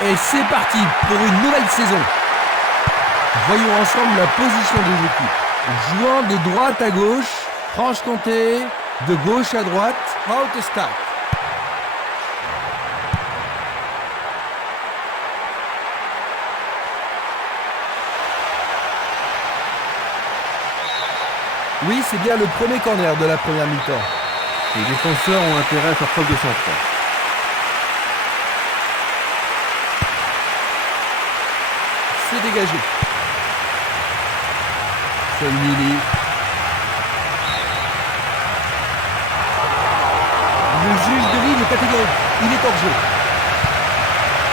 Et c'est parti pour une nouvelle saison. Voyons ensemble la position des équipes. Jouant de droite à gauche, Franche-Comté, de gauche à droite, how to start. Oui, c'est bien le premier corner de la première mi-temps. Les défenseurs ont intérêt à faire preuve de sang-froid. C'est dégagé. C'est Mili. Le juge de ligne est catégorique. Il est hors jeu.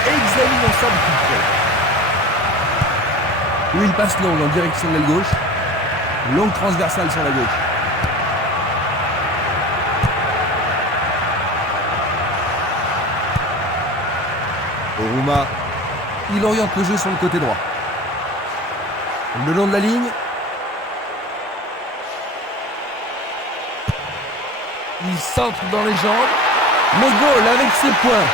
Examinons ça de plus près. Une passe longue en direction de l'aile gauche. Longue transversale sur la gauche. Oruma. Il oriente le jeu sur le côté droit. Le long de la ligne. Il centre dans les jambes. Le goal avec ses points.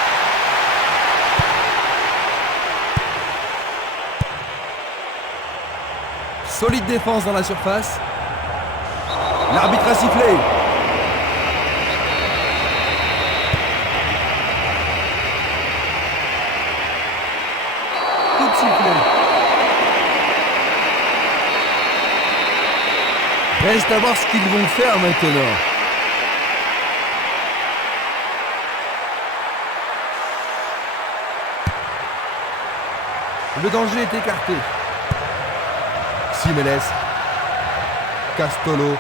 Solide défense dans la surface. L'arbitre a sifflé. Coup de sifflet. Reste à voir ce qu'ils vont faire maintenant. Le danger est écarté. Simeles. Castolo.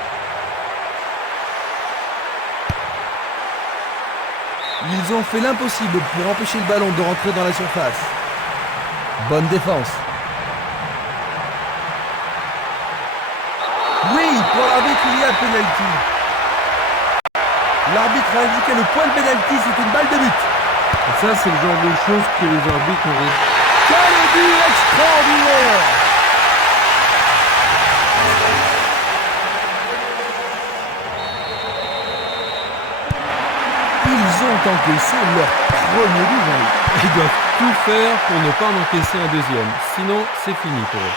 Ils ont fait l'impossible pour empêcher le ballon de rentrer dans la surface. Bonne défense. Oui, pour l'arbitre, il y a pénalty. L'arbitre a indiqué le point de pénalty, c'est une balle de but. Et ça, c'est le genre de choses que les arbitres ont... Quel but extraordinaire! Ils ont encaissé leur premier but dans le... Ils doivent tout faire pour ne pas en encaisser un deuxième. Sinon, c'est fini pour eux.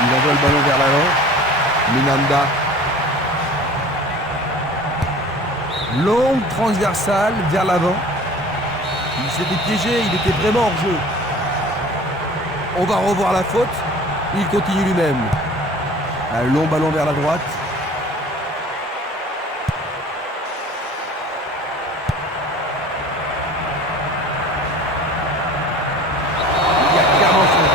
Il envoie le ballon vers l'avant. Minanda. Longue transversale vers l'avant. Il s'était piégé, il était vraiment hors jeu. On va revoir la faute. Il continue lui-même. Un long ballon vers la droite. Il y a clairement faute.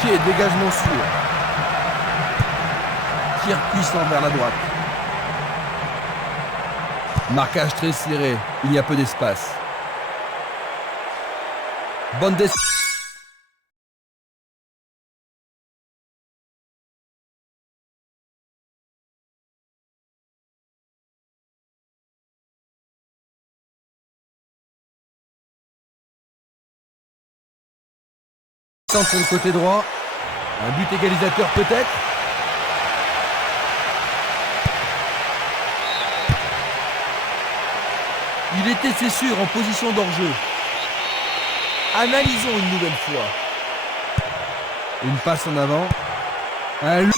pied, dégagement sûr. Tir puissant vers la droite. Marquage très serré, il y a peu d'espace. Bonne décision. Centre sur le côté droit. Un but égalisateur peut-être. Il était, c'est sûr, en position d'hors-jeu. Analysons une nouvelle fois. Une passe en avant. Un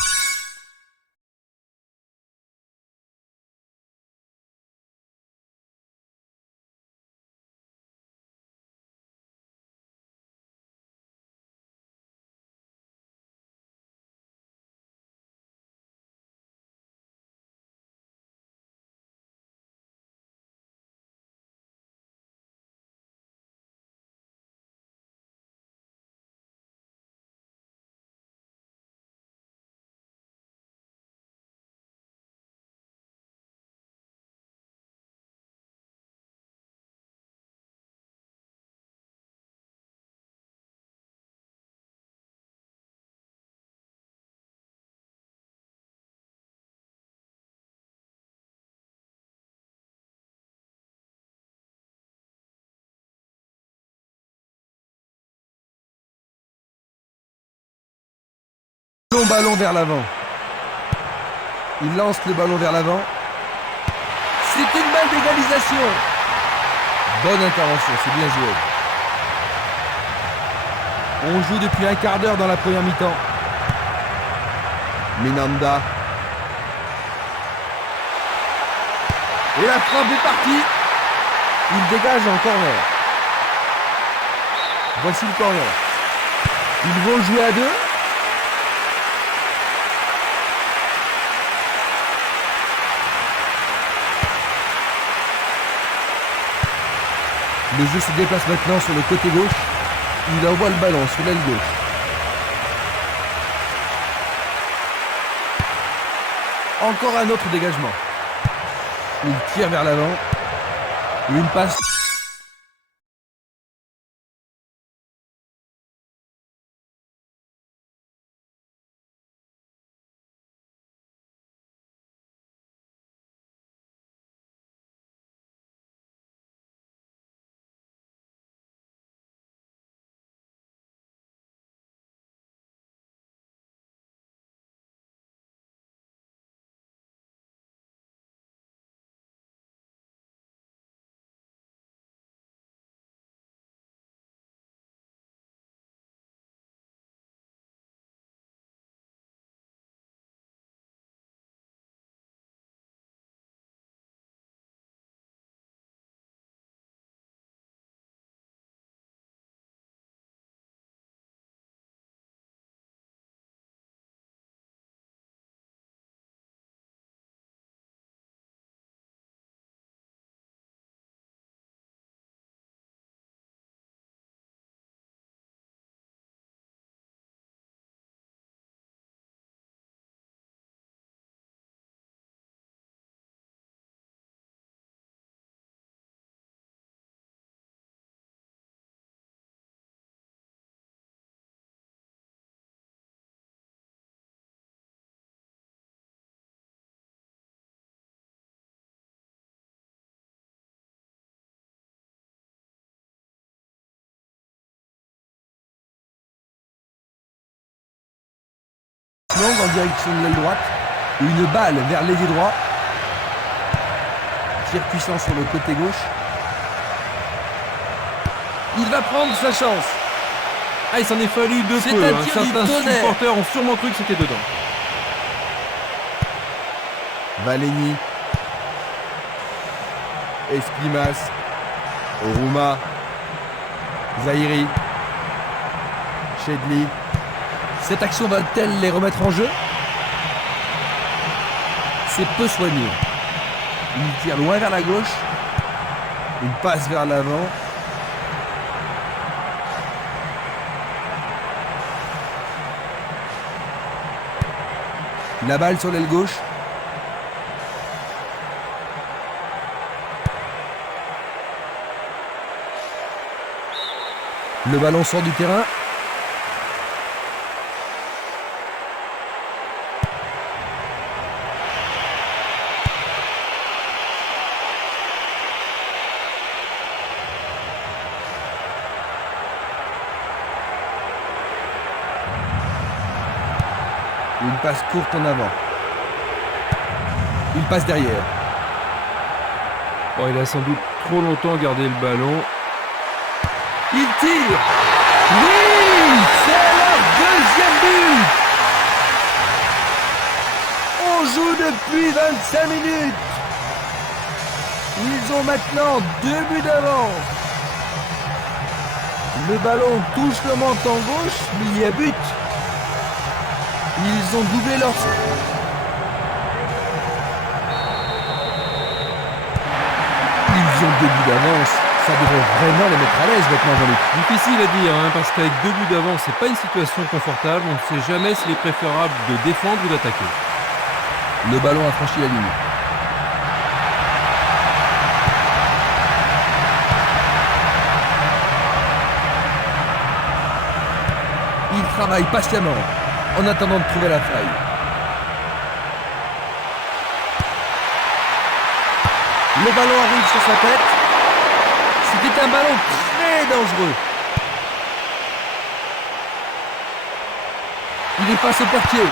long ballon vers l'avant. Il lance le ballon vers l'avant. C'est une balle d'égalisation. Bonne intervention, c'est bien joué. On joue depuis un quart d'heure dans la première mi-temps. Minanda. Et la frappe est partie. Il dégage en corner. Voici le corner. Ils vont le jouer à deux. Le jeu se déplace maintenant sur le côté gauche. Il envoie le ballon sur l'aile gauche. Encore un autre dégagement. Il tire vers l'avant. Une passe. En direction de l'aile droite. Une balle vers l'ailier droit. Tir puissant sur le côté gauche. Il va prendre sa chance. Ah, il s'en est fallu de C'est peu. un tir du Certains tonnerre. supporters ont sûrement cru que c'était dedans. Valeni. Esprimas. Oruma. Zahiri. Shedli. Cette action va-t-elle les remettre en jeu? C'est peu soigné. Il tire loin vers la gauche. Une passe vers l'avant. La balle sur l'aile gauche. Le ballon sort du terrain. Une passe courte en avant. Il passe derrière. Oh, il a sans doute trop longtemps gardé le ballon. Il tire. Oui, c'est leur deuxième but. On joue depuis 25 minutes. Ils ont maintenant 2 buts d'avance. Le ballon touche le menton gauche, mais il y a but. Ils ont doublé leur... Ils ont 2 buts d'avance. Ça devrait vraiment les mettre à l'aise maintenant, Jean-Luc. Difficile à dire, hein, parce qu'avec 2 buts d'avance, c'est pas une situation confortable. On ne sait jamais s'il est préférable de défendre ou d'attaquer. Le ballon a franchi la ligne. Il travaille patiemment en attendant de trouver la faille. Le ballon arrive sur sa tête. C'était un ballon très dangereux. Il est face au portier.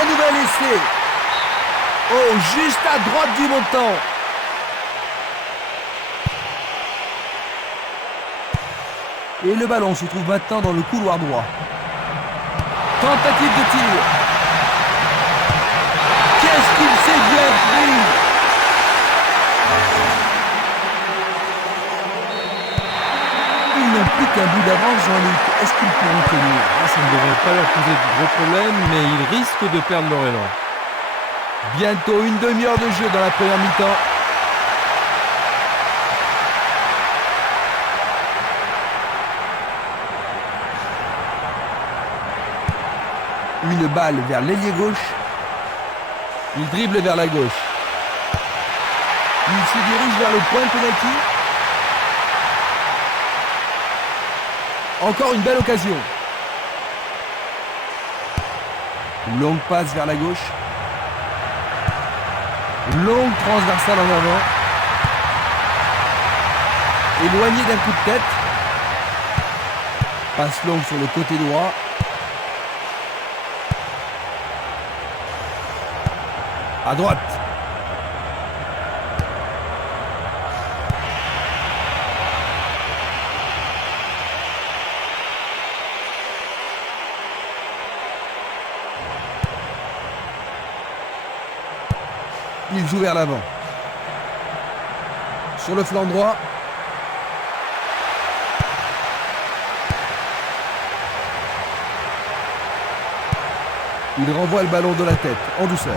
Un nouvel essai. Oh, juste à droite du montant. Et le ballon se trouve maintenant dans le couloir droit. Tentative de tir. Qu'est-ce qu'il s'est bien pris? Ils n'ont plus qu'un bout d'avance, Jean-Luc. Est-ce qu'ils pourront tenir? Ça ne devrait pas leur poser de gros problèmes, mais ils risquent de perdre leur élan. Bientôt une demi-heure de jeu dans la première mi-temps. Une balle vers l'ailier gauche. Il dribble vers la gauche. Il se dirige vers le point de pénalty. Encore une belle occasion. Une longue passe vers la gauche. Longue transversale en avant. Éloigné d'un coup de tête. Passe longue sur le côté droit. À droite. Il joue vers l'avant. Sur le flanc droit. Il renvoie le ballon de la tête, en douceur.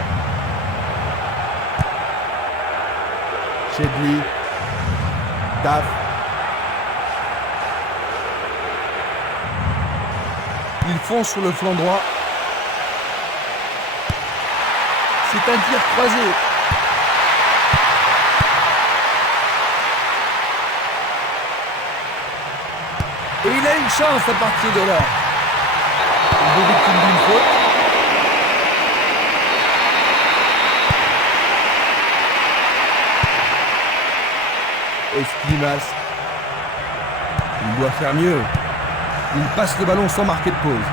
Chedli. Daf. Il fonce sur le flanc droit. C'est un tir croisé. Et il a une chance à partir de là. Il est victime d'une faute. Esquimas. Il doit faire mieux. Il passe le ballon sans marquer de pause.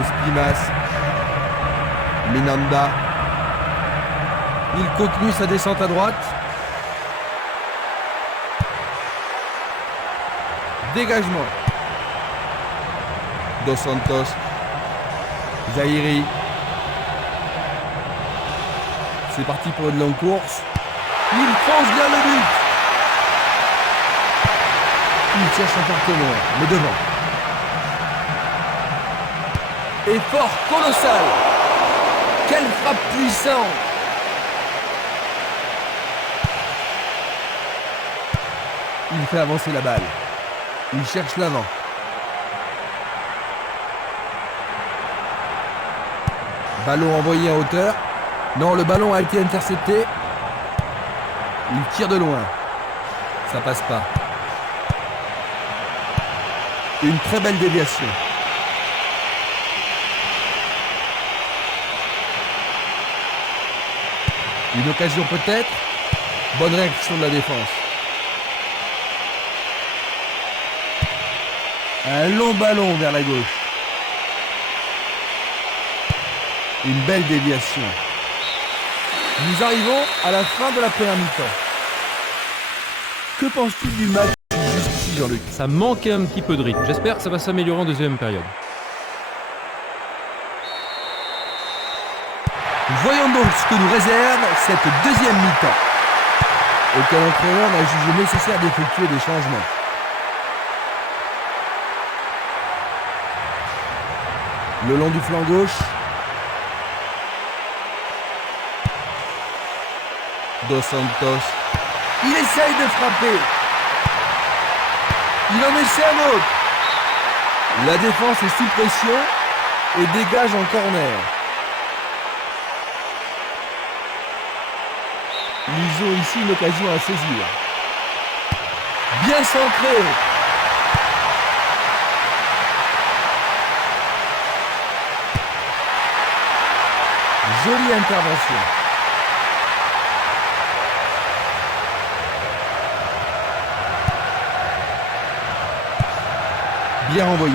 Esquimas. Minanda. Il continue sa descente à droite. Dégagement. Dos Santos. Zahiri. C'est parti pour une longue course. Il fonce vers le but. Il cherche un partenaire, mais devant. Effort colossal. Quelle frappe puissante. Il fait avancer la balle. Il cherche l'avant. Ballon envoyé en hauteur. Non, le ballon a été intercepté. Il tire de loin. Ça passe pas. Une très belle déviation. Une occasion peut-être. Bonne réaction de la défense. Un long ballon vers la gauche. Une belle déviation. Nous arrivons à la fin de la première mi-temps. Que penses-tu du match jusqu'ici, Jean-Luc? Ça manquait un petit peu de rythme. J'espère que ça va s'améliorer en deuxième période. Voyons donc ce que nous réserve cette deuxième mi-temps. Aucun entraîneur n'a jugé nécessaire d'effectuer des changements. Le long du flanc gauche. Dos Santos. Il essaye de frapper. Il en essaie un autre. La défense est sous pression et dégage en corner. Ils ont ici une occasion à saisir. Bien centré. Jolie intervention. Bien envoyé.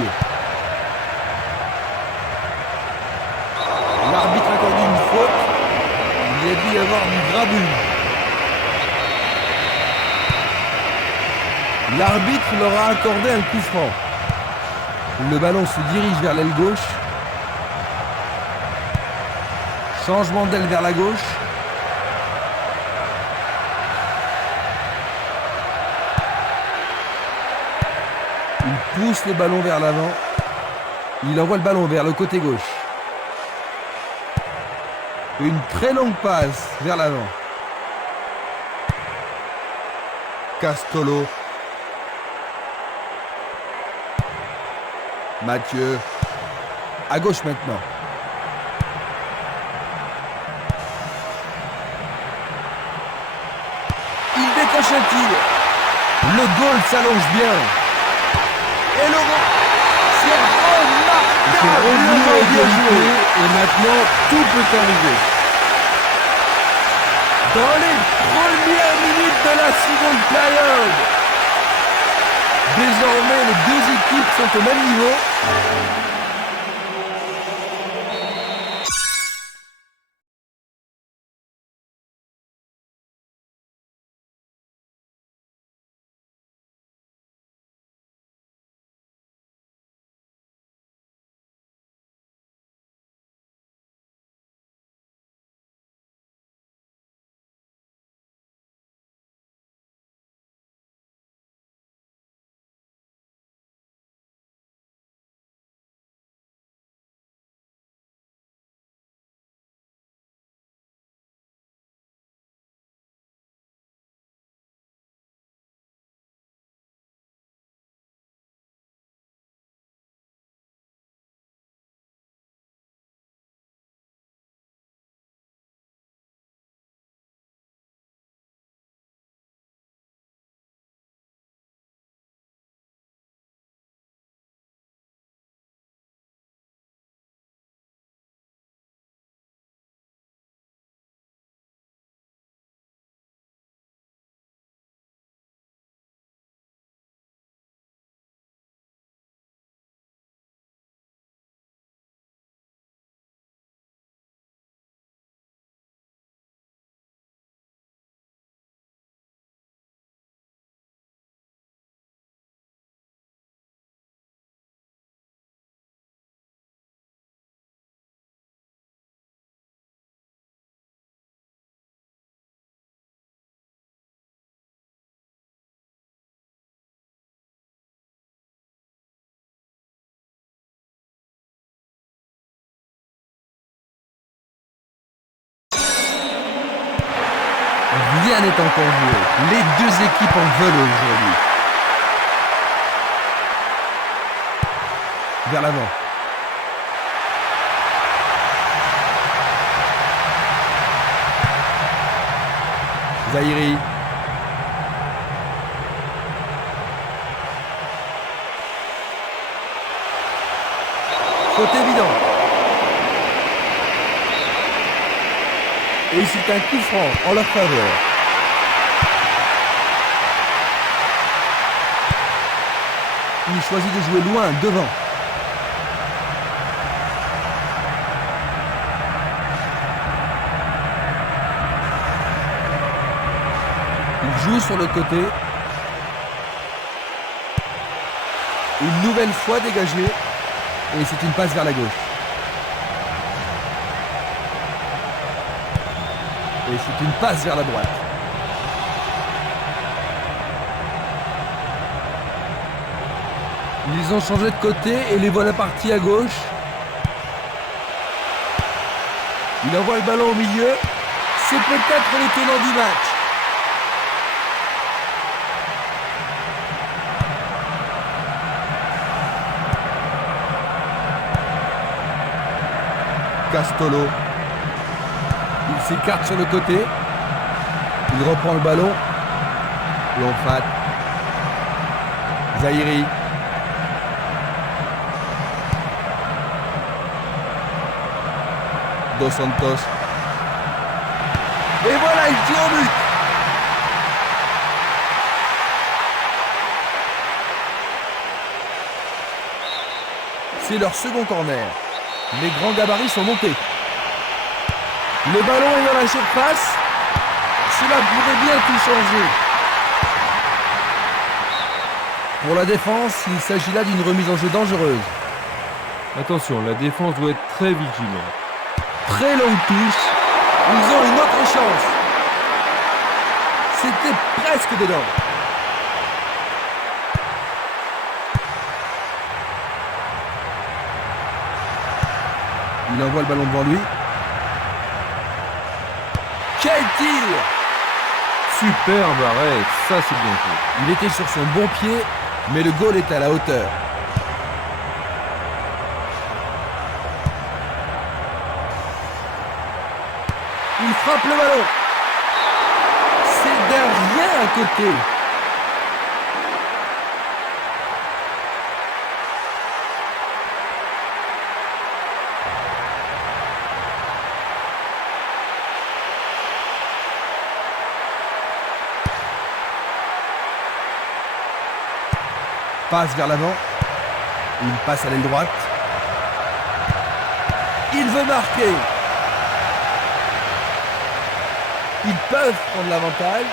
L'arbitre accorde une faute. Il a dû y avoir du grabuge. L'arbitre leur a accordé un coup franc. Le ballon se dirige vers l'aile gauche. Changement d'aile vers la gauche. Il pousse le ballon vers l'avant. Il envoie le ballon vers le côté gauche. Une très longue passe vers l'avant. Castolo. Mathieu. À gauche maintenant. Il décoche un tir. Le goal s'allonge bien. Et le c'est remarquablement bien joué. Et maintenant, tout peut arriver. Dans les premières minutes de la seconde période. Désormais, les deux équipes sont au même niveau. Rien n'est encore joué. Les deux équipes en veulent aujourd'hui. Vers l'avant. Zahiri. Faute évidente. Et c'est un coup franc en leur faveur. Il choisit de jouer loin, devant. Il joue sur le côté. Une nouvelle fois dégagé. Et c'est une passe vers la gauche. Et c'est une passe vers la droite. Ils ont changé de côté et les voilà partis à gauche. Il envoie le ballon au milieu. C'est peut-être le tenant du match. Castolo. Il s'écarte sur le côté. Il reprend le ballon. Lonfat. Zahiri. Dos Santos. Et voilà, il tire au but. C'est leur second corner. Les grands gabarits sont montés. Le ballon est dans la surface. Cela pourrait bien tout changer. Pour la défense, il s'agit là d'une remise en jeu dangereuse. Attention, la défense doit être très vigilante. Très longue touche. Ils ont une autre chance. C'était presque dedans. Il envoie le ballon devant lui. Quel tir! Superbe arrêt, ça c'est bien fait. Il était sur son bon pied, mais le goal est à la hauteur. Il frappe le ballon. C'est derrière à côté. Passe vers l'avant. Il passe à l'aile droite. Il veut marquer. Ils peuvent prendre l'avantage.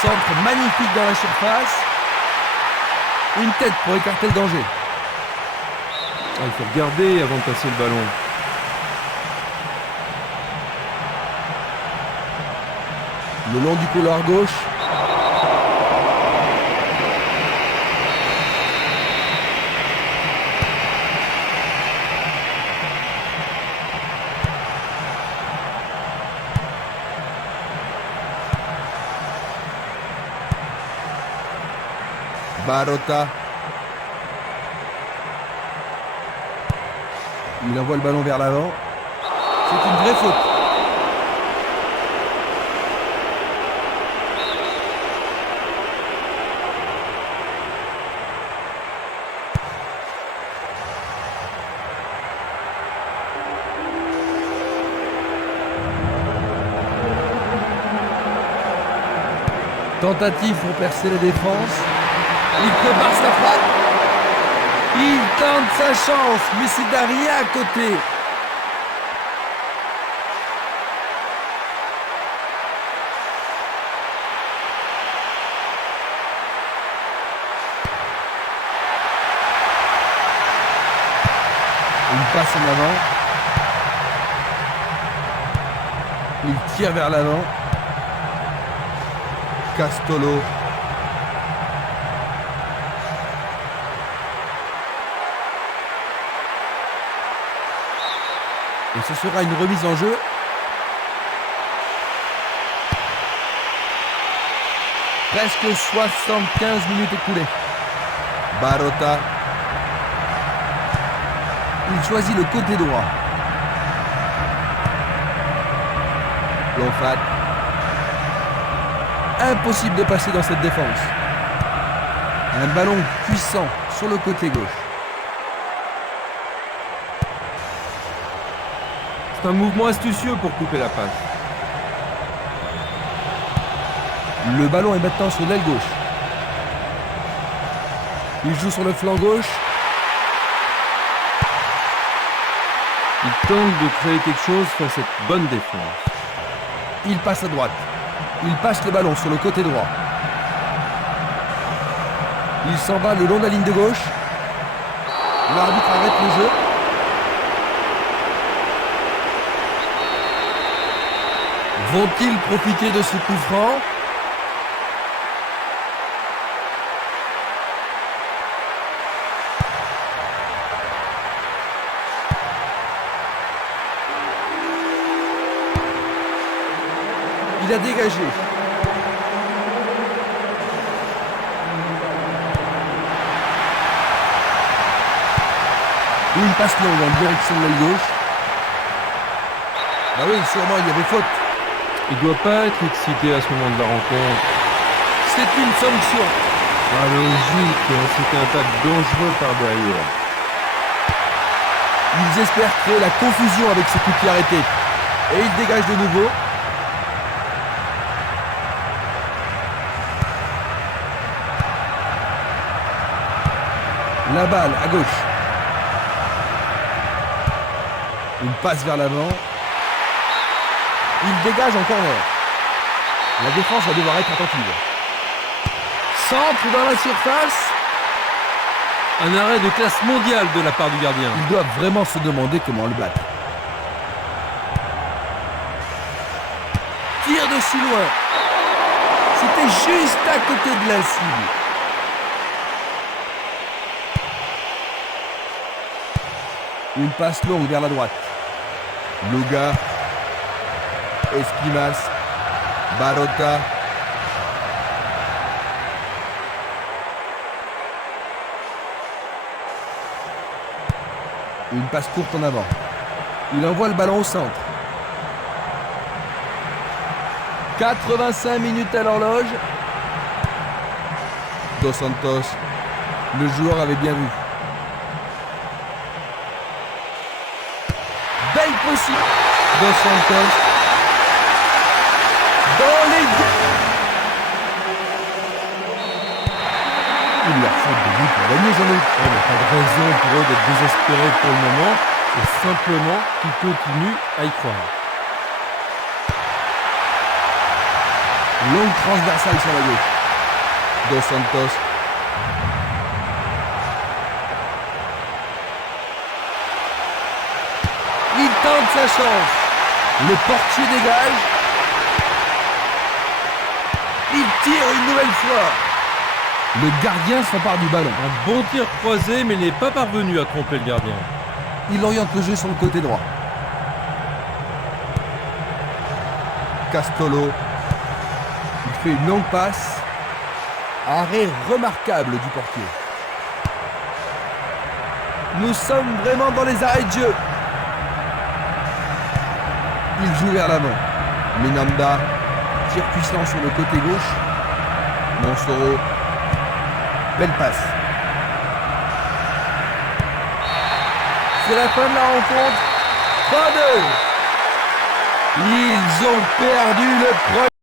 Centre magnifique dans la surface. Une tête pour écarter le danger. Il faut regarder avant de passer le ballon. Le long du couloir gauche. Barota. Il envoie le ballon vers l'avant. C'est une vraie faute. Tentative pour percer la défense. Il prépare sa frappe. Il tente sa chance, mais c'est derrière à côté. Il passe en avant. Il tire vers l'avant. Castolo. Et ce sera une remise en jeu. Presque 75 minutes écoulées. Barota. Il choisit le côté droit. Lonfat. Impossible de passer dans cette défense. Un ballon puissant sur le côté gauche. C'est un mouvement astucieux pour couper la passe. Le ballon est maintenant sur l'aile gauche. Il joue sur le flanc gauche. Il tente de créer quelque chose face à cette bonne défense. Il passe à droite. Il passe le ballon sur le côté droit. Il s'en va le long de la ligne de gauche. L'arbitre arrête le jeu. Vont-ils profiter de ce coup franc? Il a dégagé. Une passe longue en direction de l'aile gauche. Ah oui, sûrement il y avait faute. Il ne doit pas être excité à ce moment de la rencontre. C'est une sanction. Ah, logique, c'était un tacle dangereux par derrière. Ils espèrent créer la confusion avec ce coup de pied arrêté. Et ils dégagent de nouveau. La balle à gauche. Une passe vers l'avant. Il dégage en corner. La défense va devoir être attentive. Centre dans la surface. Un arrêt de classe mondiale de la part du gardien. Ils doivent vraiment se demander comment le battre. Tire de si loin. C'était juste à côté de la cible. Une passe longue vers la droite. Luga. Esquimas. Barota. Une passe courte en avant. Il envoie le ballon au centre. 85 minutes à l'horloge. Dos Santos. Le joueur avait bien vu. Belle possible. Dos Santos. Dans les deux. Il leur faut de but pour gagner, Jean-Luc. Il n'y a pas de raison pour eux d'être désespérés pour le moment. C'est simplement qu'ils continuent à y croire. Longue transversale sur la gauche. Dos Santos. Il tente sa chance. Le portier dégage. Il tire une nouvelle fois. Le gardien s'empare du ballon. Un bon tir croisé, mais il n'est pas parvenu à tromper le gardien. Il oriente le jeu sur le côté droit. Castolo. Il fait une longue passe. Arrêt remarquable du portier. Nous sommes vraiment dans les arrêts de jeu. Il joue vers l'avant. Minanda. Tir puissant sur le côté gauche. Monsoro. Belle passe. C'est la fin de la rencontre. 3-2. Ils ont perdu le premier.